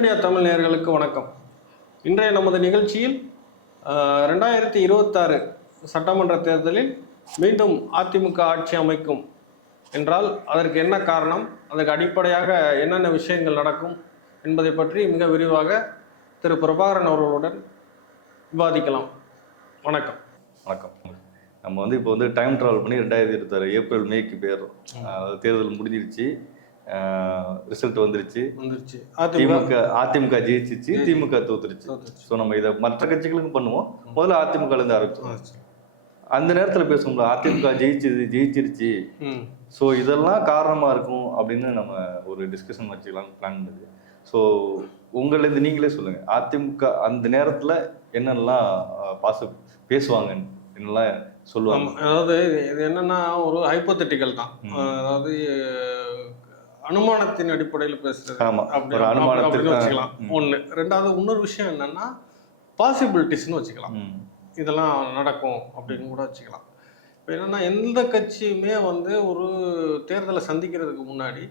Media Tamil நேயர்களுக்கு வணக்கம். இன்றைய நமது நிகழ்ச்சியில் 2026 சட்டமன்ற தேர்தலில் மீண்டும் அதிமுக ஆட்சி அமைக்கும் என்றால் அதற்கு என்ன காரணம், அதற்கு அடிப்படையாக என்னென்ன விஷயங்கள் நடக்கும் என்பதை பற்றி மிக விரிவாக திரு பிரபாகரன் அவர்களுடன் விவாதிக்கலாம். வணக்கம். வணக்கம். நம்ம இப்போ டைம் ட்ராவல் பண்ணி 2026 ஏப்ரல் மேக்கு போயிடுறோம். தேர்தல் முடிஞ்சிருச்சு, ரிசல்ட் வந்துருச்சு. அதிமுக ஜெயிச்சிச்சு, திமுக தோத்துருச்சு. ஸோ நம்ம இதை மற்ற கட்சிகளுக்கும் பண்ணுவோம். முதல்ல அதிமுகலேருந்து ஆரம்பிச்சோம். அந்த நேரத்தில் பேசுவோம்ல, அதிமுக ஜெயிச்சிருச்சு, ஸோ இதெல்லாம் காரணமாக இருக்கும் அப்படின்னு நம்ம ஒரு டிஸ்கஷன் வச்சுக்கலாம்னு பிளான் பண்ணுது. ஸோ உங்களிலேருந்து நீங்களே சொல்லுங்கள், அதிமுக அந்த நேரத்தில் என்னெல்லாம் பேசுவாங்க, என்னெல்லாம் சொல்லுவாங்க. அதாவது இது என்னன்னா ஒரு ஹைப்போதெட்டிக்கல் தான், அதாவது அனுமானத்தின் அடிப்படையில் பேசுறது அப்படின்னு வச்சுக்கலாம். ஒன்று. ரெண்டாவது இன்னொரு விஷயம் என்னன்னா பாசிபிலிட்டிஸ்ன்னு வச்சுக்கலாம். இதெல்லாம் நடக்கும் அப்படின்னு கூட வச்சுக்கலாம். இப்போ என்னன்னா எந்த கட்சியுமே ஒரு தேர்தலை சந்திக்கிறதுக்கு முன்னாடி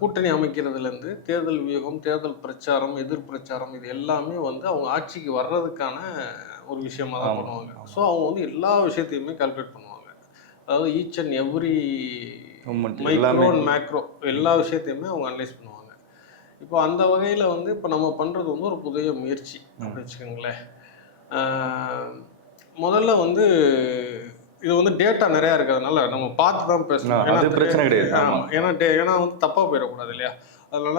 கூட்டணி அமைக்கிறதுலேருந்து தேர்தல் வியூகம், தேர்தல் பிரச்சாரம், எதிர் பிரச்சாரம், இது எல்லாமே அவங்க ஆட்சிக்கு வர்றதுக்கான ஒரு விஷயமா தான் பண்ணுவாங்க. ஸோ அவங்க எல்லா விஷயத்தையுமே கால்குலேட் பண்ணுவாங்க. அதாவது each and every micro and macro எல்லா விஷயத்தையுமே அவங்க அனலைஸ் பண்ணுவாங்க. இப்போ அந்த வகையில் இப்போ நம்ம பண்ணுறது ஒரு புதிய முயற்சி அப்படின்னு வச்சுக்கோங்களேன். முதல்ல இது டேட்டா நிறையா இருக்கிறதுனால நம்ம பார்த்து தான் பேசணும். பிரச்சனை கிடையாது. ஏன்னா தப்பாக போயிடக்கூடாது இல்லையா. அதனால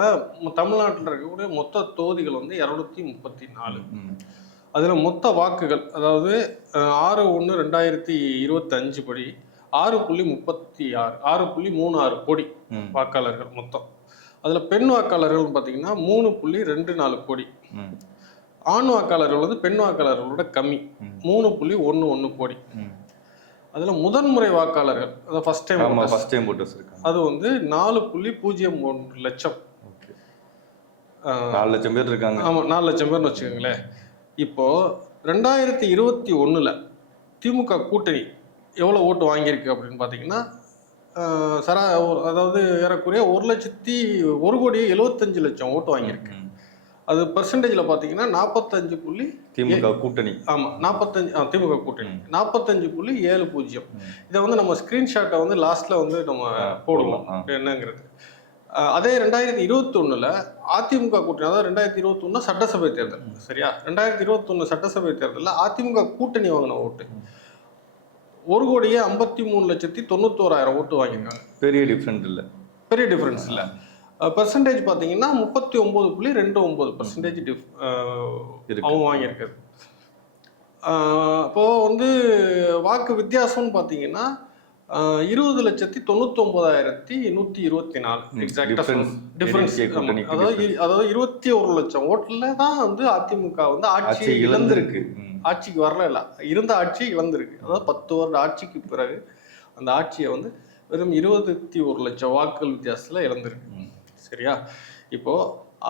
தமிழ்நாட்டில் இருக்கக்கூடிய மொத்த தொகுதிகள் 234. அதில் மொத்த வாக்குகள், அதாவது 6/1/2025 படி 6.36 கோடி வாக்காளர்கள் மொத்தம். அதில் பெண் வாக்காளர்கள் பார்த்தீங்கன்னா 3.24 கோடி. ஆண் வாக்காளர்கள் பெண் வாக்காளர்களோட கம்மி, 3.11 கோடி. அதில் முதன்முறை வாக்காளர்கள், அதாவது ஃபர்ஸ்ட் டைம் அது 4.01 லட்சம். 4 லட்சம் பேர் இருக்காங்க. ஆமாம், 4 லட்சம் பேர்னு வச்சுக்கோங்களேன். இப்போ 2021 திமுக கூட்டணி எவ்வளோ ஓட்டு வாங்கியிருக்கு அப்படின்னு பார்த்தீங்கன்னா அதாவது ஏறக்குறைய 1,01,75,00,000 ஓட்டு வாங்கியிருக்கு. அது பெர்சன்டேஜில் பார்த்தீங்கன்னா 45. திமுக கூட்டணி. ஆமாம், 45 திமுக கூட்டணி 45.70. இதை நம்ம ஸ்க்ரீன்ஷாட்டை லாஸ்ட்டில் நம்ம போடுவோம் என்னங்கிறது. அதே 2021 அதிமுக கூட்டணி, அதாவது 2021 சட்டசபை தேர்தல், சரியா? 2021 சட்டசபை தேர்தலில் அதிமுக கூட்டணி வாங்கின ஓட்டு 1,53,91,000 ஓட்டு வாங்கியிருக்காங்க. பெரிய டிஃப்ரென்ஸ் இல்லை. பெர்சன்டேஜ் பார்த்தீங்கன்னா 39.29% அவங்க வாங்கியிருக்காரு. அப்போது வாக்கு வித்தியாசம்னு பார்த்தீங்கன்னா 20,99,124 எக்ஸாக்டா டிஃபரன்ஸ். அதாவது 21 லட்சம் ஓட்டுல தான் அதிமுக ஆட்சி இழந்திருக்கு. ஆட்சிக்கு வரல, இருந்த ஆட்சி இழந்திருக்கு. அதாவது 10 வருட ஆட்சிக்கு பிறகு அந்த ஆட்சியை வெறும் 21 லட்சம் வாக்குகள் வித்தியாசத்துல இழந்திருக்கு, சரியா? இப்போ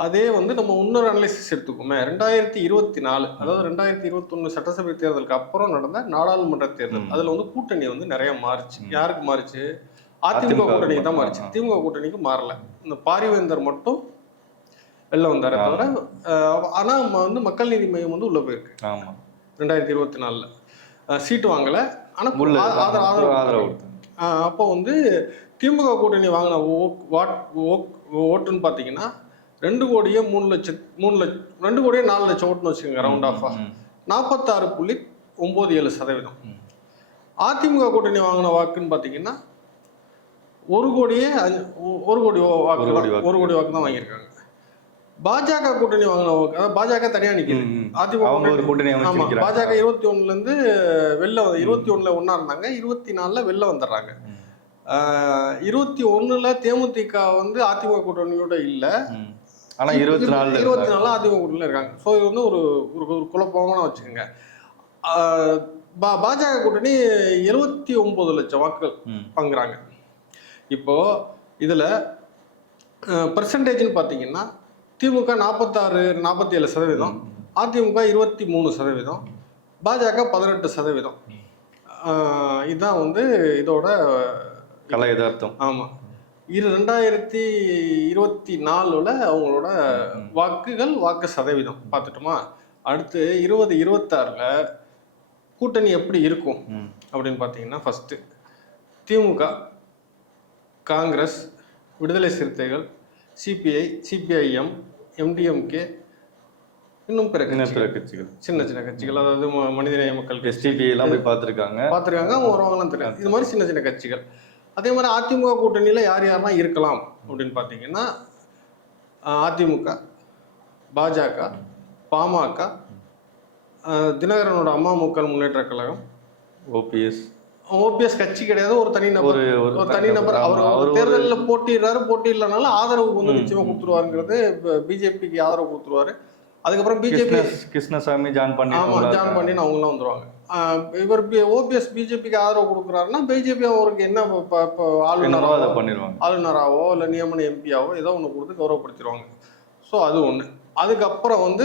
அதே நம்ம இன்னொரு அனலைசிஸ் எடுத்துக்கோமே. 2024, அதாவது 2021 சட்டசபை தேர்தலுக்கு அப்புறம் நடந்த நாடாளுமன்ற தேர்தல், அதுல கூட்டணி நிறைய மாறுச்சு. யாருக்கு மாறுச்சு? அதிமுக கூட்டணி தான் மாறுச்சு. திமுக கூட்டணிக்கு மாறல. இந்த பாரிவேந்தர் மட்டும் வெளில வந்தாரு தவிர. ஆனா மக்கள் நீதி மையம் உள்ள போயிருக்கு 2024 சீட்டு வாங்கல, ஆனா ஆதரவு. அப்போ திமுக கூட்டணி வாங்கின ஓட்டுன்னு பாத்தீங்கன்னா 2,03,00,000 ஓட்டுன்னு வச்சுக்கோங்க, ரவுண்ட் ஆஃபா 46.97%. அதிமுக கூட்டணி வாங்கின வாக்குன்னு பார்த்தீங்கன்னா 1 கோடி வாக்கு தான் வாங்கியிருக்காங்க. பாஜக கூட்டணி வாங்கின வாக்கு, அதாவது பாஜக தனியாக நிற்குது. அதிமுக கூட்டணி, ஆமாம், பாஜக 21 வெளில 21 ஒன்றா இருந்தாங்க, 24 வெளில வந்துடுறாங்க. 21 தேமுதிக அதிமுக கூட்டணியோட இல்லை, ஆனா 24 அதிமுக கூட்டணியில இருக்காங்க. ஸோ இது ஒரு குழப்பமான வச்சுக்கோங்க. பாஜக கூட்டணி 79 லட்சம் வாக்குகள் வாங்குறாங்க. இப்போ இதுல பெர்சன்டேஜ்னு பார்த்தீங்கன்னா திமுக 47%, அதிமுக 23%, பாஜக 18%. இதுதான் இதோட கலை யதார்த்தம். ஆமாம். 2024 அவங்களோட வாக்கு சதவீதம் பார்த்துட்டோமா. அடுத்து 2026 கூட்டணி எப்படி இருக்கும் அப்படின்னு பார்த்தீங்கன்னா, ஃபர்ஸ்ட் திமுக, காங்கிரஸ், விடுதலை சிறுத்தைகள், சிபிஐ, சிபிஐஎம், எம்டிஎம்கே, இன்னும் பிற கட்சிகள், சின்ன சின்ன கட்சிகள், அதாவது மனிதநேய மக்கள், எஸ்டிபி எல்லாம் போய் பார்த்துருக்காங்க, அவங்க வருவாங்களாம் தெரியாது. இது மாதிரி சின்ன சின்ன கட்சிகள். அதே மாதிரி அதிமுக கூட்டணியில யார் யாரெல்லாம் இருக்கலாம் அப்படின்னு பார்த்தீங்கன்னா, அதிமுக, பாஜக, பாமக, தினகரனோட அம்மா மக்கள் முன்னேற்ற கழகம், ஓபிஎஸ் கட்சி கிடையாது, ஒரு தனி நபர். அவர் தேர்தலில் போட்டியிடனால ஆதரவு வந்து நிச்சயமா கொடுத்துருவாருங்கிறது. பிஜேபிக்கு ஆதரவு கொடுத்துருவாரு. அதுக்கப்புறம் பிஜேபி கிருஷ்ணசாமி, ஜான் பாண்டியன் அவங்களாம் வந்துருவாங்க. இவர் ஓபிஎஸ் பிஜேபிக்கு ஆதரவு கொடுக்குறாருன்னா பிஜேபி அவருக்கு என்ன ஆளுநராவோ இல்லை நியமன எம்பியாவோ ஏதோ ஒன்று கொடுத்து கௌரவப்படுத்திடுவாங்க. ஸோ அது ஒன்று. அதுக்கப்புறம் வந்து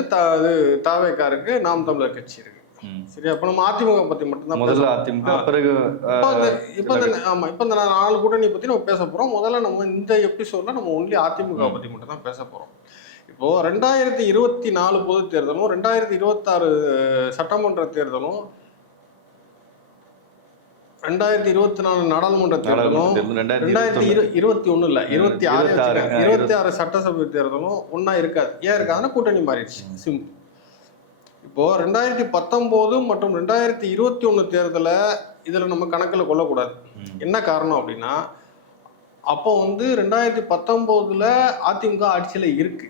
தாவேக்காருக்கு நாம் தமிழர் கட்சி இருக்கு. சரியா? அப்ப நம்ம அதிமுக பத்தி மட்டும்தான் இப்ப இந்த 4 கூட்டணி பத்தி நம்ம பேச போறோம். முதல்ல நம்ம இந்த எபிசோட்ல நம்ம ஒன்லி அதிமுக பத்தி மட்டும் தான் பேச போறோம். இப்போ 2024 பொது தேர்தலும் 2026 சட்டமன்ற தேர்தலும் 2024 நாடாளுமன்ற தேர்தலும் 2021 இல்ல 26 சட்டசபை தேர்தலும் ஒன்னா இருக்காது. ஏன் இருக்காதுன்னா கூட்டணி மாறிடுச்சு. சிம்பிள். இப்போ 2019 மற்றும் 2021 தேர்தலை இதுல நம்ம கணக்குல கொள்ளக்கூடாது. என்ன காரணம் அப்படின்னா, அப்போ வந்து 2019 அதிமுக ஆட்சியில இருக்கு.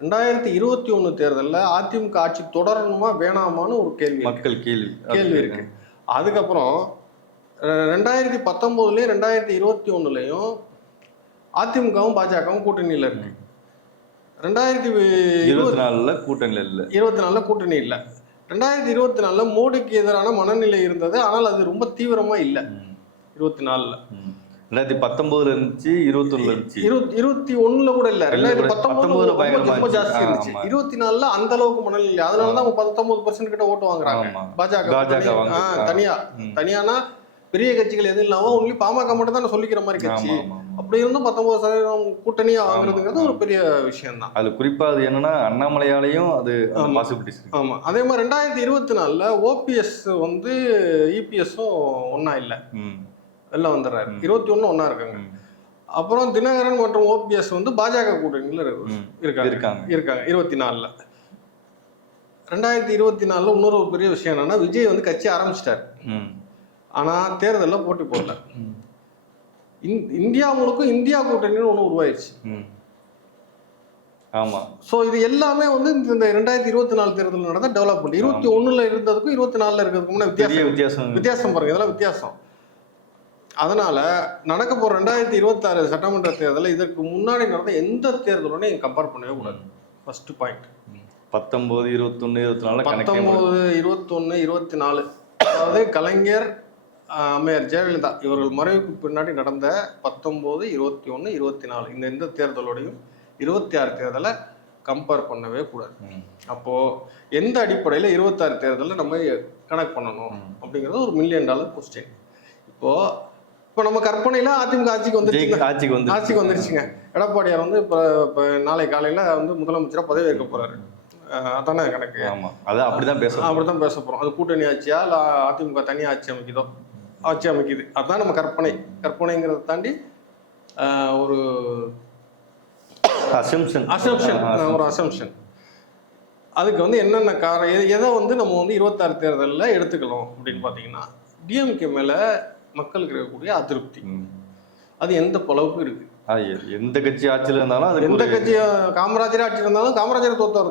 2021 தேர்தலில் அதிமுக ஆட்சி தொடரணுமா வேணாமான்னு ஒரு கேள்வி இருக்கு. அதுக்கப்புறம் 2019லயும் 2021லயும் அதிமுகவும் பாஜகவும் கூட்டணியில இருக்கு. 2024 கூட்டணி இல்ல. 2024 மோடிக்கு எதிரான மனநிலை இருந்தது. ஆனால் அது ரொம்ப தீவிரமா இல்ல. 2019 இருந்துச்சு, 21 கூட இல்ல. 2019 ரொம்ப ஜாஸ்தி இருந்துச்சு. 24 அந்த அளவுக்கு மனநிலை இல்லை. அதனாலதான் 19% கிட்ட ஓட்டு வாங்குறாங்க பாஜக. தனியானா பெரிய கட்சிகள் எதுவும் இல்லாம ஒன்லி பாமக மட்டும் தான் சொல்லிக்கிற மாதிரி கட்சி. அப்படி இருந்தும் 19% கூட்டணியா வாங்குறதுங்கிறது ஒரு பெரிய விஷயம் தான். அது குறிப்பா அது என்னன்னா அண்ணாமலையாலையும் அது பாசிபிலிட்டிஸ். ஆமா. அதே மாதிரி 2024 ஓபிஎஸ் வந்து இபிஎஸும் ஒன்னா இல்ல, வெளில வந்துடுறாரு. 21 ஒன்னா இருக்காங்க. அப்புறம் தினகரன் மற்றும் ஓபிஎஸ் வந்து பாஜக கூட்டணியில இருக்காங்க 24. 2024 இன்னொரு பெரிய விஷயம் என்னன்னா, விஜய் வந்து கட்சி ஆரம்பிச்சிட்டாரு. ஆனா தேர்தலில் போட்டி போடல. இந்தியா முழுக்கும் இந்தியா கூட்டணின்னு ஒண்ணு உருவாயிடுச்சு. ஆமா. சோ இது எல்லாமே வந்து இந்த 2024 தேர்தல் நடந்த டெவலப்மெண்ட். 21 இருந்ததுக்கும் 24 இருக்கிறதுக்கு வித்தியாசம் பாருங்க. இதெல்லாம் வித்தியாசம். அதனால நடக்க போற 2026 சட்டமன்ற தேர்தலை இதற்கு முன்னாடி நடந்த எந்த தேர்தலோட கம்பேர் பண்ணவே கூடாது. First point. 19, 21, 24 அதாவது கலைஞர், அம்மையார் ஜெயலலிதா இவர்கள் மறைவுக்கு பின்னாடி நடந்த 19, 21, 24 இந்த தேர்தலோடையும் 26 தேர்தலை கம்பேர் பண்ணவே கூடாது. அப்போ எந்த அடிப்படையில் 26 தேர்தலில் நம்ம கனெக்ட் பண்ணணும் அப்படிங்கிறது ஒரு $1 மில்லியன் கொஸ்டின். இப்போ நம்ம கற்பனையில அதிமுக ஆட்சிக்கு வந்துருச்சுங்க. எடப்பாடியார் வந்து இப்போ நாளை காலையில வந்து முதலமைச்சராக பதவி ஏற்க போறாரு. அதானே கணக்கு. அப்படிதான் பேச போறோம். அது கூட்டணி ஆட்சியா இல்ல அதிமுக தனி ஆட்சி அமைக்குது. அதுதான் நம்ம கற்பனைங்கிறத தாண்டி ஒரு அசம்ஷன். அதுக்கு வந்து என்னென்ன காரணம், எதை வந்து நம்ம வந்து 26 தேர்தலில் எடுத்துக்கலாம் அப்படின்னு பார்த்தீங்கன்னா, டிஎம்கே மேல மக்களுக்கு இருக்கக்கூடிய அதிருப்தி அது எந்த அளவுக்கு இருக்கு. எந்த கட்சி ஆட்சியில் இருந்தாலும் எந்த கட்சி காமராஜர் ஆட்சியில் இருந்தாலும் காமராஜர் தோத்தாரு.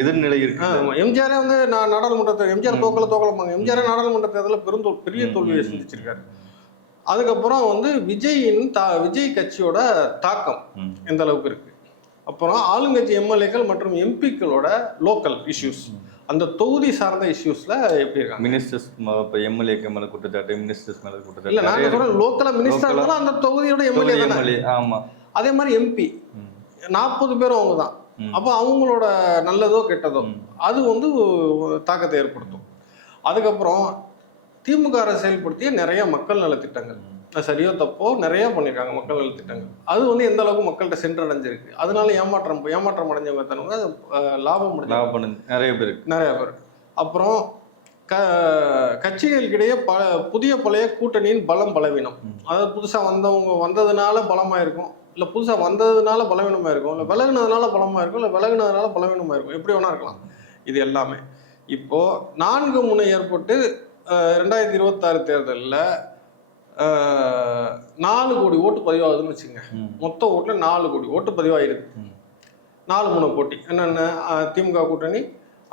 எதிர்நிலை இருக்கு. எம்ஜிஆரே வந்து நாடாளுமன்ற எம்ஜிஆர் தோக்கலமாங்க. எம்ஜிஆர் நாடாளுமன்ற தேர்தலில் பெரிய தோல்வியை சந்திச்சிருக்காரு. அதுக்கப்புறம் வந்து விஜய் கட்சியோட தாக்கம் எந்த அளவுக்கு இருக்கு. அப்புறம் ஆளுங்கட்சி எம்எல்ஏக்கள் மற்றும் எம்பிக்களோட லோக்கல் இஷ்யூஸ், அந்த தொகுதி சார்ந்த இஷ்யூஸ்ல எப்படி இருக்காங்க. மினிஸ்டர்ஸ் எம்எல்ஏக்கு மேல குற்றச்சாட்டு, மினிஸ்டர்ஸ் மேல குற்றச்சாட்டு. இல்ல நான் சொல்றேன், லோக்கலா மினிஸ்டர் இருந்தாலும் அந்த தொகுதியோட எம்எல்ஏ. ஆமா. அதே மாதிரி எம்பி 40 பேரும் அவங்க தான். அப்போ அவங்களோட நல்லதோ கெட்டதோ அது வந்து தாக்கத்தை ஏற்படுத்தும். அதுக்கப்புறம் திமுக அரசு செயல்படுத்திய நிறைய மக்கள் நல திட்டங்கள், சரியோ தப்போ நிறைய பண்ணியிருக்காங்க மக்கள் நல திட்டங்கள். அது வந்து எந்த அளவுக்கு மக்கள்கிட்ட சென்றடைஞ்சிருக்கு, அதனால ஏமாற்றம் அடைஞ்சவங்க தனவங்க லாபம் நிறைய பேர். அப்புறம் கட்சிகளுக்கிடையே புதிய பழைய கூட்டணியின் பலம் பலவீனம். அதாவது புதுசாக வந்ததுனால பலமாக இருக்கும், இல்லை புதுசாக வந்ததுனால பலவீனமாக இருக்கும், இல்லை விலகுனதுனால பலமாக இருக்கும், இல்லை விலகுனதுனால பலவீனமாக இருக்கும், எப்படி வேணா இருக்கலாம். இது எல்லாமே இப்போ 4 முனை ஏற்பட்டு 2026 தேர்தலில் 4 கோடி ஓட்டு பதிவாகுதுன்னு வச்சுங்க. மொத்த ஓட்டுல 4 கோடி ஓட்டு பதிவாயிருக்கு. 4 முனை போட்டி என்னென்ன? திமுக கூட்டணி,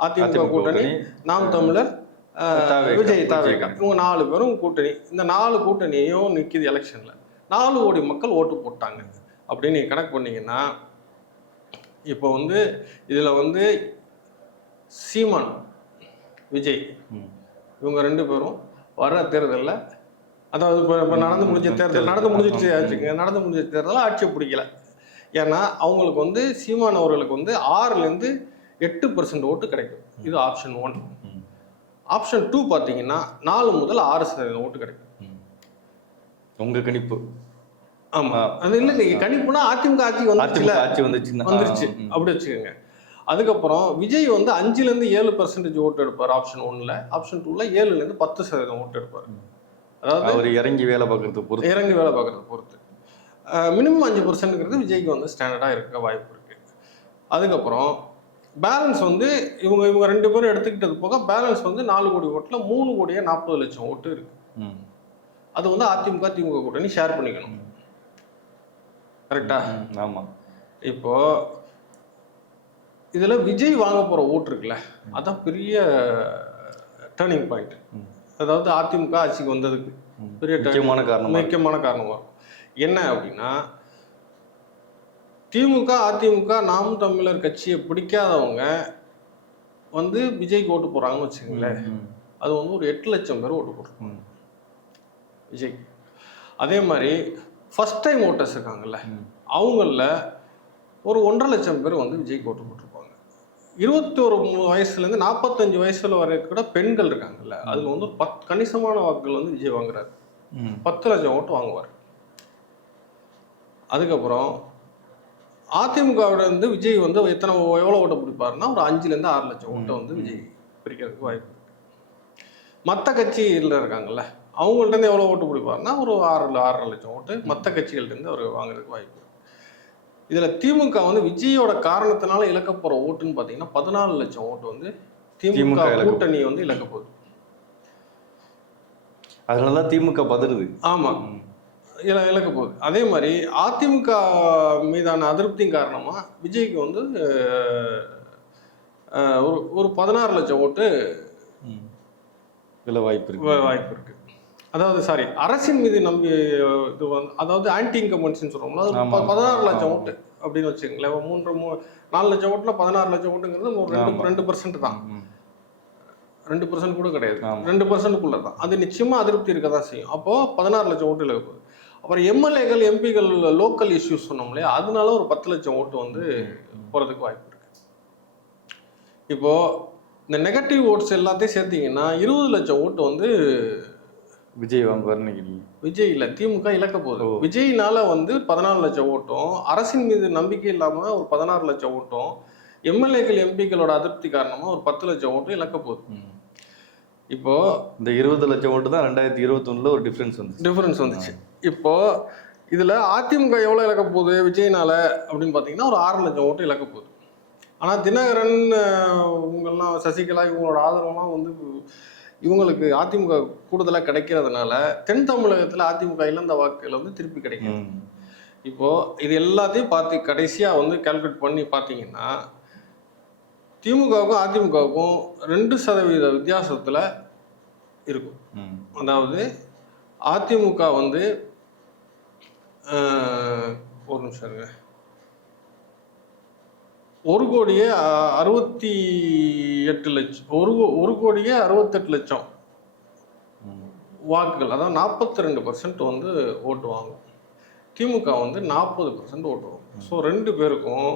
அதிமுக கூட்டணி, நாம் தமிழர், விஜய், தாவேகா, இவங்க 4 பேரும் கூட்டணி. இந்த 4 கூட்டணியும் நிற்கிது எலெக்ஷன்ல. 4 கோடி மக்கள் ஓட்டு போட்டாங்க அப்படின்னு நீங்க கணக்கு பண்ணீங்கன்னா, இப்போ வந்து இதுல வந்து சீமான், விஜய் இவங்க 2 பேரும் வர்ற தேர்தலில், அதாவது இப்போ நடந்து முடிஞ்ச தேர்தல் ஆட்சியை பிடிக்கல. ஏன்னா அவங்களுக்கு வந்து சீமான் அவர்களுக்கு வந்து 6லேருந்து 8% ஓட்டு கிடைக்கும். இது ஆப்ஷன் 1. ஆப்ஷன் 2 பார்த்தீங்கன்னா 4 முதல் 6% ஓட்டு கிடைக்கும். உங்க கணிப்பு? ஆமா, அது இல்லைங்க, கணிப்புனா அதிமுக ஆட்சி வந்துருச்சு அப்படி வச்சுக்கோங்க. அதுக்கப்புறம் விஜய் வந்து 5லேருந்து 7% ஓட்டு எடுப்பார் ஆப்ஷன் 1ல. ஆப்ஷன் 2ல 7லேருந்து 10% ஓட்டு எடுப்பார். அதாவது அவர் இறங்கி வேலை பார்க்கறது பொறுத்து மினிமம் 5%ங்கிறது விஜய்க்கு வந்து ஸ்டாண்டர்டாக இருக்க வாய்ப்பு இருக்கு. அதுக்கப்புறம் பேலன்ஸ் வந்து இவங்க 2 பேரும் எடுத்துக்கிட்டது போக பேலன்ஸ் வந்து 4 கோடி ஓட்டுல 3 கோடியே 40 லட்சம் ஓட்டு இருக்கு. அது வந்து அதிமுக திமுக கூட்டணி ஷேர் பண்ணிக்கணும். கரெக்டா? ஆமா. இப்போ இதுல விஜய் வாங்க போற ஓட்டு இருக்குல்ல, அதான் பெரிய டேர்னிங் பாயிண்ட். அதாவது அதிமுக ஆட்சிக்கு வந்ததுக்கு பெரிய முக்கியமான காரணமா இருக்கும். என்ன அப்படின்னா, திமுக அதிமுக நாம் தமிழர் கட்சியை பிடிக்காதவங்க வந்து விஜய்க்கு ஓட்டு போறாங்கன்னு வச்சுக்கோங்களேன். அது வந்து ஒரு 8 லட்சம் பேர் ஓட்டு போடுறாங்க விஜய். அதே மாதிரி ஃபர்ஸ்ட் டைம் ஓட்டர்ஸ் இருக்காங்கல்ல, அவங்கள ஒரு 1.5 லட்சம் பேர் வந்து விஜய்க்கு ஓட்டு போட்டிருப்பாங்க. 21 வயசுலேருந்து 45 வயசுல வரைக்கும் கூட பெண்கள் இருக்காங்கல்ல, அதுல வந்து 10 கணிசமான வாக்குகள் வந்து விஜய் வாங்குறாரு. 10 லட்சம் ஓட்டு வாங்குவார். அதுக்கப்புறம் அதிமுகவோட வந்து விஜய் வந்து எவ்வளோ ஓட்டை பிடிப்பாருன்னா ஒரு 5லேருந்து 6 லட்சம் ஓட்டை வந்து விஜய் பிரிக்கிறதுக்கு வாய்ப்பு இருக்கு. மற்ற கட்சியில் இருக்காங்கல்ல, அவங்கள்ட்ட இருந்து எவ்வளோ ஓட்டு பிடிப்பாருன்னா ஒரு 6 லட்சம் ஓட்டு மற்ற கட்சிகள்ட்ட இருந்து அவர் வாங்குறதுக்கு வாய்ப்பு இருக்கு. இதுல திமுக வந்து விஜயோட காரணத்தினால இழக்க போற ஓட்டுன்னு பாத்தீங்கன்னா 14 லட்சம் ஓட்டு வந்து திமுக கூட்டணி வந்து இழக்க போகுது. அதனாலதான் திமுக பதறுது. ஆமா, இழக்க போகுது. அதே மாதிரி அதிமுக மீதான அதிருப்தியின் காரணமா விஜய்க்கு வந்து ஒரு 16 லட்சம் ஓட்டு வாய்ப்பு இருக்கு. அதாவது அரசின் மீது நம்பி இது வந்து, அதாவது ஆன்டி இன்கம்பன்சின்னு சொல்றோம்ல, 16 லட்சம் ஓட்டு அப்படின்னு வச்சுக்கோங்களேன். 4 லட்சம் ஓட்டுல 16 லட்சம் ஓட்டுங்கிறது ஒரு 2% தான். 2% கூட கிடையாது, 2%க்குள்ள தான். அது நிச்சயமா அதிருப்தி இருக்க தான் செய்யும். அப்போ 16 லட்சம் ஓட்டு இழக்க போகுது. அப்புறம் எம்எல்ஏக்கள் எம்பிக்கள் லோக்கல் இஷ்யூஸ் சொன்னோம் இல்லையா, அதனால ஒரு 10 லட்சம் ஓட்டு வந்து போறதுக்கு வாய்ப்பு இருக்கு. இப்போ இந்த நெகட்டிவ் ஓட்ஸ் எல்லாத்தையும் சேர்த்தீங்கன்னா 20 லட்சம் ஓட்டு வந்து விஜய் வாங்குவார்னு. விஜய் இல்ல, திமுக இழக்க போகுது. விஜய்னால வந்து 14 லட்சம் ஓட்டும், அரசின் மீது நம்பிக்கை இல்லாம ஒரு 16 லட்சம் ஓட்டும், எம்எல்ஏக்கள் எம்பிக்களோட அதிருப்தி காரணமா ஒரு 10 லட்சம் ஓட்டு இழக்க போகுது. இப்போ இந்த 20 லட்சம் ஓட்டு தான் 2021ல ஒரு டிஃபரன்ஸ் வந்துச்சு. இப்போ இதுல அதிமுக எவ்வளவு இழக்க போகுது விஜய்னால அப்படின்னு பாத்தீங்கன்னா ஒரு 6 லட்சம் ஓட்டு இழக்க போகுது. ஆனா தினகரன் இவங்கெல்லாம், சசிகலா இவங்களோட ஆதரவுலாம் வந்து இவங்களுக்கு அதிமுக கூடுதலாக கிடைக்கிறதுனால தென் தமிழகத்தில் அதிமுக இழந்த வாக்குகள் வந்து திருப்பி கிடைக்கும். இப்போ இது எல்லாத்தையும் பார்த்து கடைசியா வந்து கால்குலேட் பண்ணி பார்த்தீங்கன்னா திமுகவுக்கும் அதிமுகவுக்கும் 2% வித்தியாசத்துல இருக்கும். அதாவது அதிமுக வந்து ஒரு நிமிஷம் இருங்க, 1,68 லட்சம் 1,68 லட்சம் வாக்குகள், அதாவது 42% வந்து ஓட்டு வாங்கும். திமுக வந்து 40% ஓட்டு வாங்கும். ஸோ 2 பேருக்கும்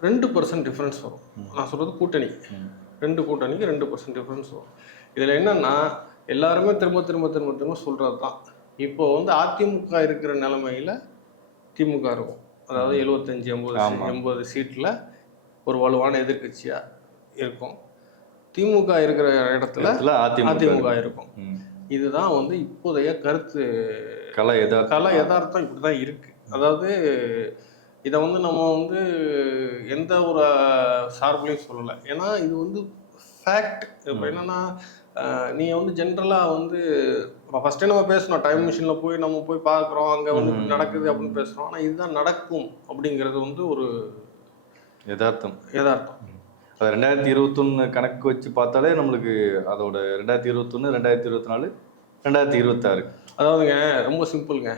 2% டிஃப்ரென்ஸ் வரும். நான் சொல்றது கூட்டணி, 2 கூட்டணிக்கு 2% டிஃப்ரென்ஸ் வரும். இதில் என்னன்னா எல்லாருமே திரும்ப திரும்ப திரும்ப திரும்ப சொல்றது தான், இப்போ வந்து அதிமுக இருக்கிற நிலைமையில திமுக இருக்கும். அதாவது 75-80 சீட்டில் ஒரு வலுவான எதிர்கட்சியா இருக்கும். திமுக இருக்கிற இடத்துல அதிமுக இருக்கும். இதுதான் வந்து இப்போதைய கருத்து கல யதார்த்தம் இப்படிதான் இருக்கு. அதாவது இதை வந்து நம்ம வந்து எந்த ஒரு சார்புலையும் சொல்லலை. ஏன்னா இது வந்து ஃபேக்ட். இப்போ என்னன்னா நீங்கள் வந்து ஜென்ரலாக வந்து ஃபஸ்ட்டே நம்ம பேசணும், டைம் மிஷினில் போய் நம்ம போய் பார்க்குறோம், அங்கே வந்து நடக்குது அப்படின்னு பேசுகிறோம். ஆனால் இதுதான் நடக்கும் அப்படிங்கிறது வந்து ஒரு யதார்த்தம். அது 2021 கணக்கு வச்சு பார்த்தாலே நம்மளுக்கு அதோட 2021, 2024, 2026. அதாவதுங்க ரொம்ப சிம்பிளுங்க.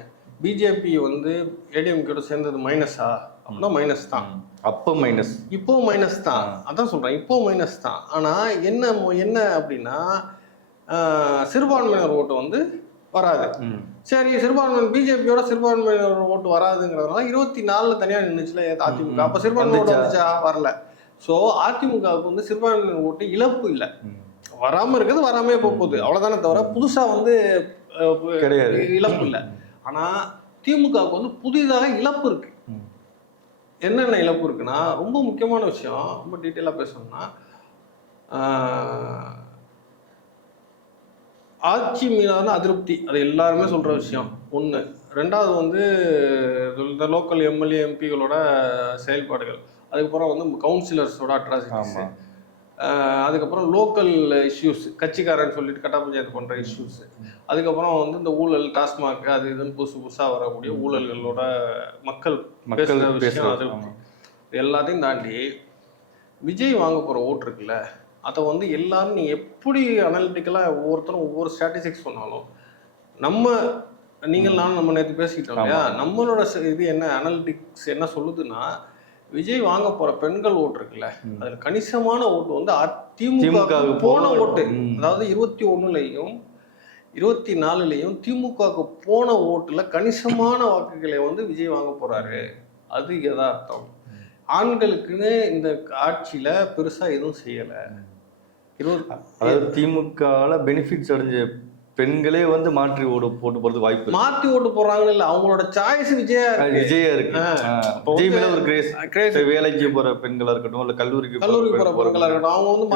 பிஜேபி வந்து ஏடிஎம்கேட சேர்ந்தது மைனஸா அப்படின்னா மைனஸ் தான். அப்போ மைனஸ், இப்போ மைனஸ் தான். அதான் சொல்கிறேன், இப்போ மைனஸ் தான். ஆனால் என்ன அப்படின்னா சிறுபான்மையினர் ஓட்டு வந்து வராது. சரி, சிறுபான்மையினர் பிஜேபியோட சிறுபான்மையினர் ஓட்டு வராதுங்கிறதுனால 24 தனியாக நின்றுச்சுல அதிமுக. அப்போ சிறுபான்மை ஓட்டு வந்துச்சா? வரல. ஸோ அதிமுகவுக்கு வந்து சிறுபான்மையினர் ஓட்டு இழப்பு இல்லை, வராமல் இருக்குது, வராமே போகுது, அவ்வளோதானே தவிர புதுசாக வந்து கிடையாது, இழப்பு இல்லை. ஆனால் திமுகவுக்கு வந்து புதிதாக இழப்பு இருக்கு. என்னென்ன இழப்பு இருக்குன்னா, ரொம்ப முக்கியமான விஷயம், ரொம்ப டீட்டெயிலாக பேசணும்னா, ஆட்சி மீதான அதிருப்தி, அது எல்லாருமே சொல்கிற விஷயம் ஒன்று. ரெண்டாவது வந்து இந்த லோக்கல் எம்எல்ஏ எம்பிகளோட செயல்பாடுகள், அதுக்கப்புறம் வந்து கவுன்சிலர்ஸோட அட்ராசிட்டிஸ், அதுக்கப்புறம் லோக்கல் இஷ்யூஸ், கட்சிக்காரன்னு சொல்லிட்டு கட்டா பஞ்சாயத்து பண்ணுற இஷ்யூஸ், அதுக்கப்புறம் வந்து இந்த ஊழல், டாஸ்மாக், அது இதுன்னு புதுசாக வரக்கூடிய ஊழல்களோட மக்கள் பேசுகிற விஷயம், அது எல்லாத்தையும் தாண்டி விஜய் வாங்க போகிற ஓட்டு இருக்குல்ல, அதை வந்து எல்லாரும் நீ எப்படி அனாலிட்டிக்கலாக ஒவ்வொருத்தரும் ஒவ்வொரு ஸ்டாட்டிஸ்டிக்ஸ் சொன்னாலும், நானும் நம்ம நேற்று பேசிக்கிட்டோம் இல்லையா, நம்மளோட இது என்ன அனாலிட்டிக்ஸ் என்ன சொல்லுதுன்னா, விஜய் வாங்க போற பெண்கள் ஓட்டு இருக்குல்ல, அதுல கணிசமான ஓட்டு வந்து திமுக போன ஓட்டு. அதாவது 21லையும் 24லையும் திமுகவுக்கு போன ஓட்டுல கணிசமான வாக்குகளை வந்து விஜய் வாங்க போறாரு. அது யதார்த்தம். ஆண்களுக்குன்னு இந்த ஆட்சியில பெருசா எதுவும் செய்யல. அதாவது திமுகல பெனிஃபிட்ஸ் அடைஞ்ச பெண்களே வந்து மாற்றி போட்டு போறது வாய்ப்பு, மாற்றி ஓட்டு போறாங்கன்னு இல்ல, அவங்களோட சாய்ஸ் விஜயா இருக்கு. விஜய் மேல ஒரு கிரேஸ். வேலைக்கு போற பெண்களா இருக்கட்டும், இல்ல கல்லூரிக்கு போற பெண்களா இருக்கட்டும், அவங்க வந்து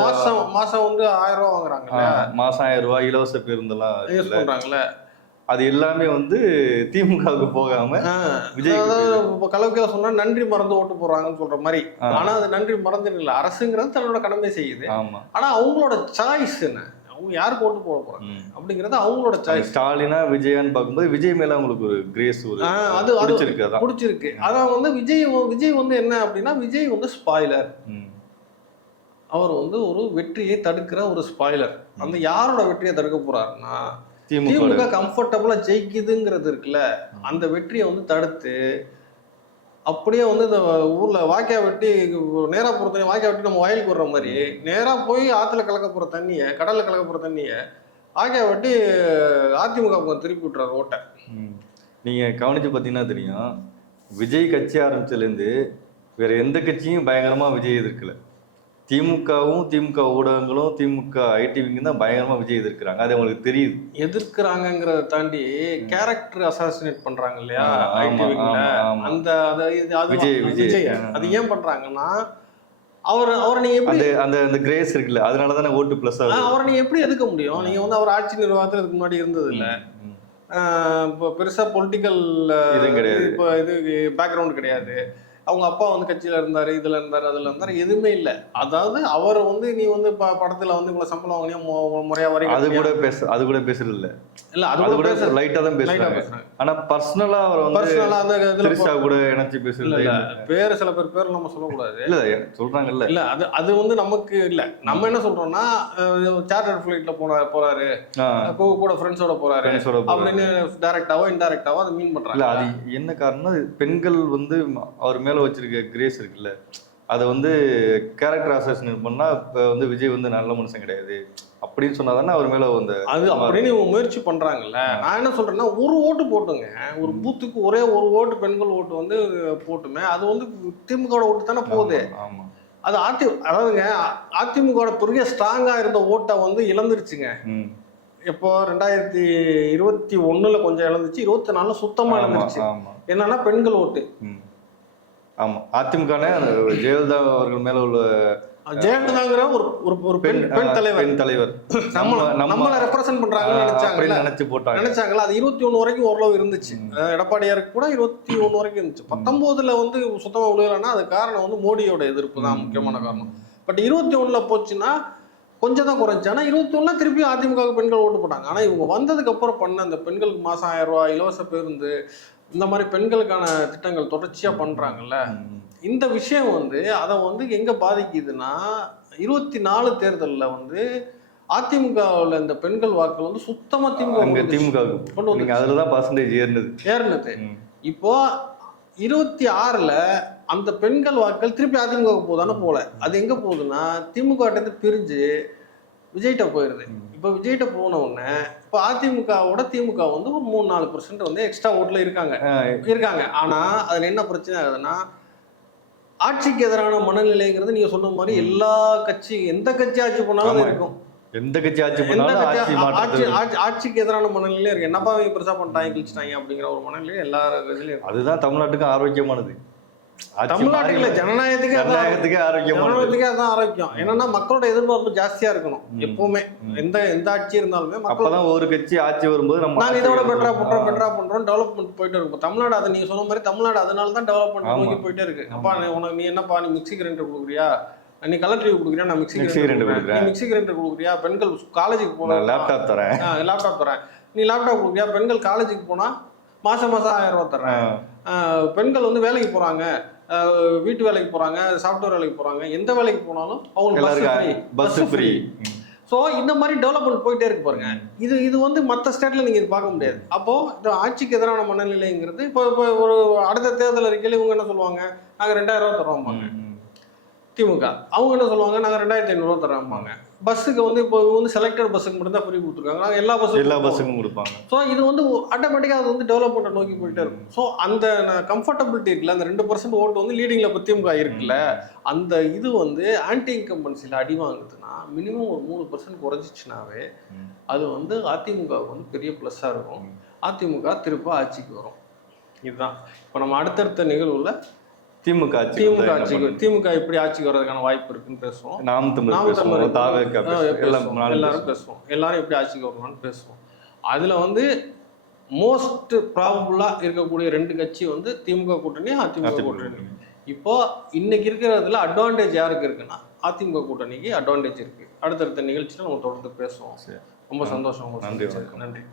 மாசம் வந்து 1000 ரூபாய் வாங்குறாங்க, மாசம் 1000 ரூபாய் இலவச பேருந்தெல்லாம் யூஸ் பண்றாங்கல்ல. அது எல்லாமே வந்து திமுகவுக்கு போகாம விஜய், கலவையா சொன்னா நன்றி மறந்து ஓட்டு போறாங்கன்னு சொல்ற மாதிரி. ஆனா அது நன்றி மறந்து இல்ல, அரசுங்கிறது தன்னோட கடமை செய்யுது. ஆனா அவங்களோட சாய்ஸ் என்ன, அவங்க யாருக்கு ஓட்டு போட போறாங்க அப்படிங்கறது அவங்களோட சாய்ஸ். ஸ்டாலினா விஜயான்னு பார்க்கும்போது விஜய் மேல அவங்களுக்கு ஒரு கிரேஸ், அது பிடிச்சிருக்கு. அதான் வந்து விஜய் வந்து என்ன அப்படின்னா, விஜய் வந்து ஸ்பாய்லர். அவர் வந்து ஒரு வெற்றியை தடுக்கிற ஒரு ஸ்பாய்லர். அந்த யாரோட வெற்றியை தடுக்க போறாருன்னா, திமுக கம்ஃபர்டபுளா ஜெயிக்குதுங்கிறது இருக்குல்ல, அந்த வெற்றியை வந்து தடுத்து அப்படியே வந்து இந்த ஊர்ல வாய்க்கா வெட்டி நேரா போற தண்ணி, வாய்க்கா வெட்டி நம்ம வயலுக்கு வர்ற மாதிரி நேரா போய் ஆத்துல கலக்க போற தண்ணிய, கடல்ல கலக்க போற தண்ணிய வாய்க்கா வெட்டி அதிமுக திருப்பி விட்டுறாரு ஓட்டை. நீங்க கவனிச்சு பாத்தீங்கன்னா தெரியும், விஜய் கட்சி ஆரம்பிச்சதுலேருந்து வேற எந்த கட்சியும் பயங்கரமா விஜய் எதிர்க்கல. திமுகவும் திமுக ஊடகங்களும் திமுக ஐடிவிங்க தான் பயங்கரமா விஜய் எதிர்க்கிறாங்க. அது அவங்களுக்கு தெரியுது. எதிர்க்கிறாங்கிறத தாண்டி கேரக்டர் அசாசினேட் பண்றாங்க இல்லையா ஐடிவிங்ல, அந்த விஜய் அது ஏன் பண்றாங்கன்னா, அவரை நீங்க எப்படி அந்த கிரேஸ் இருக்குல்ல, அதனால தானே ஓட்டு பிளஸ் ஆகுது. அவரை நீங்க எப்படி எதுக்க முடியும்? நீங்க வந்து அவர் ஆட்சி நிர்வாகத்துல இதுக்கு முன்னாடி இருந்தது இல்ல, இப்போ பெருசா பொலிட்டிக்கல் கிடையாது, இப்போ இது பேக்ரவுண்ட் கிடையாது. அவங்க அப்பா வந்து கட்சியில இருந்தாரு, இதுல இருந்தாரு, அதுல இருந்தாரு, எதுவுமே இல்லை. அதாவது அவர் வந்து நீ வந்து படத்துல வந்து இவ்வளவு சம்பளம் வாங்கினியா, முறையா வரைக்கும் அது கூட பேசுறது இல்ல, அது கூட லைட்டா தான் பேசுறாங்க. ஆனா பர்சனலா அவர் வந்து கூட இணைச்சு பேசுறது பேரு, சில பேர் நம்ம சொல்லக்கூடாது இல்ல சொல்றாங்கல்ல. இல்ல அது வந்து நமக்கு இல்ல, நம்ம என்ன சொல்றோம்னா, சார்ட்டர் ஃபிளைட்ல போறாரு, கூட ஃப்ரெண்ட்ஸோட போறாரு அப்படின்னு டைரக்டாவோ இன்டைரக்டாவோ அதை மீன் பண்றாங்க. அது என்ன காரணம், பெண்கள் வந்து அவர் மேல வச்சிருக்க கிரேஸ் இருக்குல்ல, அதை வந்து கேரக்டர் அசாசினேட் பண்ணா இப்போ வந்து விஜய் வந்து நல்ல மனுஷன் கிடையாது அப்படின்னு சொன்னாதானே அவர் மேல வந்து அது அப்படின்னு முயற்சி பண்றாங்கல்ல. நான் என்ன சொல்றேன்னா, ஒரு ஓட்டு போட்டுங்க, ஒரு பூத்துக்கு ஒரே ஒரு ஓட்டு பெண்கள் ஓட்டு வந்து போட்டுமே, அது வந்து திமுக ஓட்டு தானே போகுது. ஆமா, அது அதாவதுங்க அதிமுக பெரிய ஸ்ட்ராங்கா இருந்த ஓட்டை வந்து இழந்துருச்சுங்க. இப்போ 2021 கொஞ்சம் இழந்துச்சு, 24 சுத்தமா இழந்துச்சு. என்னன்னா பெண்கள் ஓட்டு. ஆமா, அதிமுக ஜெயலலிதா அவர்கள் மேல உள்ள ஜெயலலிதாங்கிற ஒரு பெண் தலைவர் நம்மள ரெப்ரசென்ட் பண்றாங்கன்னு நினைச்சாங்கல்ல. அது 21 வரைக்கும் ஓரளவு இருந்துச்சு. எடப்பாடியாருக்கு கூட 21 வரைக்கும் இருந்துச்சு. 19ல வந்து சுத்தமா விழுகலன்னா அது காரணம் வந்து மோடியோட எதிர்ப்பு தான் முக்கியமான காரணம். பட் 21ல போச்சுன்னா கொஞ்சம் தான் குறைஞ்சி. ஆனால் 21 திருப்பி அதிமுக பெண்கள் ஓட்டு போட்டாங்க. ஆனால் இவங்க வந்ததுக்கு அப்புறம் பண்ண அந்த பெண்களுக்கு மாதம் 1000 ரூபாய் இலவச பேருந்து, இந்த மாதிரி பெண்களுக்கான திட்டங்கள் தொடர்ச்சியாக பண்ணுறாங்கல்ல, இந்த விஷயம் வந்து அதை வந்து எங்கே பாதிக்குதுன்னா 24 தேர்தலில் வந்து அதிமுகவில் இந்த பெண்கள் வாக்குகள் வந்து சுத்தமாக திமுக கொண்டு வந்து அதில் தான் பர்சன்டேஜ் ஏறினது. இப்போ 26ல அந்த பெண்கள் வாக்குகள் திருப்பி அதிமுக போதானே போல. அது எங்க போகுதுன்னா திமுக பிரிஞ்சு விஜய்கிட்ட போயிருது. இப்போ விஜய்கிட்ட போன உடனே இப்போ அதிமுகவோட திமுக வந்து ஒரு 3-4% வந்து எக்ஸ்ட்ரா ஓட்டுல இருக்காங்க. ஆனா அதுல என்ன பிரச்சனை ஆகுதுன்னா ஆட்சிக்கு எதிரான மனநிலைங்கிறது நீங்க சொன்ன மாதிரி எல்லா கட்சி எந்த கட்சி ஆட்சி பண்ணாலும் இருக்கும். எந்த கட்சி ஆட்சிக்கு எதிரான மனநிலையில இருக்கு. என்னப்பா அவங்க பெருசா பண்ணிட்டாங்க கிழிச்சிட்டாங்க அப்படிங்கிற ஒரு மனநிலை எல்லா கட்சியிலும். அதுதான் தமிழ்நாட்டுக்கு ஆரோக்கியமானது. தமிழ்நாட்டுல ஜனநாயகத்துக்கே அதான் ஆரோக்கியம். என்னன்னா மக்களோட எதிர்பார்ப்பு ஜாஸ்தியா இருக்கணும் எப்பவுமே. எந்த ஆட்சி இருந்தாலுமே அப்பதான் ஒரு கட்சி ஆட்சி வரும்போது நாங்க இதோட பெட்டரா பண்றோம் டெவலப்மெண்ட் போயிட்டே இருக்கும். தமிழ்நாடு அதை நீங்க சொன்ன மாதிரி தமிழ்நாடு அதனாலதான் டெவலப்மெண்ட் நோக்கி போயிட்டே இருக்கு. அப்பா உனக்கு நீ என்னப்பா நீ மிக்சி கிரைண்டர் கொடுக்குறியா, நீ கலர் டிவி கொடுக்குறியா, நான் மிக்சி கிரைண்டர் கொடுக்குறியா, பெண்கள் காலேஜுக்கு போனா லேப்டாப் தரேன், நீ லேப்டாப் கொடுக்குறியா, பெண்கள் காலேஜுக்கு போனா மாசம் 1000 ரூபாய் தர்றேன், பெண்கள் வந்து வேலைக்கு போறாங்க, வீட்டு வேலைக்கு போறாங்க, சாஃப்ட்வேர் வேலைக்கு போறாங்க, எந்த வேலைக்கு போனாலும் அவங்களுக்கு பஸ் ஃப்ரீ. ஸோ இந்த மாதிரி டெவலப்மெண்ட் போயிட்டே இருக்கு பாருங்க. இது வந்து மற்ற ஸ்டேட்ல நீங்க இது பார்க்க முடியாது. அப்போ இந்த ஆட்சிக்கு எதிரான மனநிலைங்கிறது இப்போ ஒரு அடுத்த தேர்தல் அறிக்கையில் இவங்க என்ன சொல்லுவாங்க, நாங்கள் 2000 ரூபா தரோம்பாங்க திமுக. அவங்க என்ன சொல்லுவாங்க, நாங்கள் 2500 ரூபா தரோம்பாங்க. பஸ்ஸுக்கு வந்து இப்போ வந்து செலக்டட் பஸ்ஸுக்கு மட்டும் தான் ஃப்ரீ கொடுத்துருக்காங்க, நாங்கள் எல்லா பஸ்ஸுக்கும் கொடுப்பாங்க. ஸோ இது வந்து ஆட்டோமேட்டிக்காக அது வந்து டெவலப்மெண்ட்டை நோக்கி போயிட்டே இருக்கும். ஸோ அந்த கம்ஃபர்டபிலிட்டி இருக்குல்ல, அந்த 2% ஓட்டு வந்து லீடிங்ல இப்போ திமுக இருக்குல்ல, அந்த இது வந்து ஆன்டி இன்கம்பன்சியில் அடி வாங்குதுன்னா மினிமம் ஒரு 3% குறைஞ்சிச்சுனாவே அது வந்து அதிமுகவுக்கு வந்து பெரிய ப்ளஸ்ஸாக இருக்கும். அதிமுக திரும்ப ஆட்சிக்கு வரும். இதுதான் இப்போ நம்ம அடுத்தடுத்த நிகழ்வுல திமுக எப்படி ஆட்சிக்கு வர்றதுக்கான வாய்ப்பு இருக்குன்னு பேசுவோம். எல்லாரும் பேசுவோம், எல்லாரும் எப்படி ஆட்சிக்கு வருவான்னு பேசுவோம். அதுல வந்து மோஸ்ட் ப்ராபபிளா இருக்கக்கூடிய 2 கட்சி வந்து திமுக கூட்டணி, அதிமுக கூட்டணி. இப்போ இன்னைக்கு இருக்கிறதுல அட்வான்டேஜ் யாருக்கு இருக்குன்னா அதிமுக கூட்டணிக்கு அட்வான்டேஜ் இருக்கு. அடுத்தடுத்த நிகழ்ச்சியில நம்ம தொடர்ந்து பேசுவோம். ரொம்ப சந்தோஷம். நன்றி.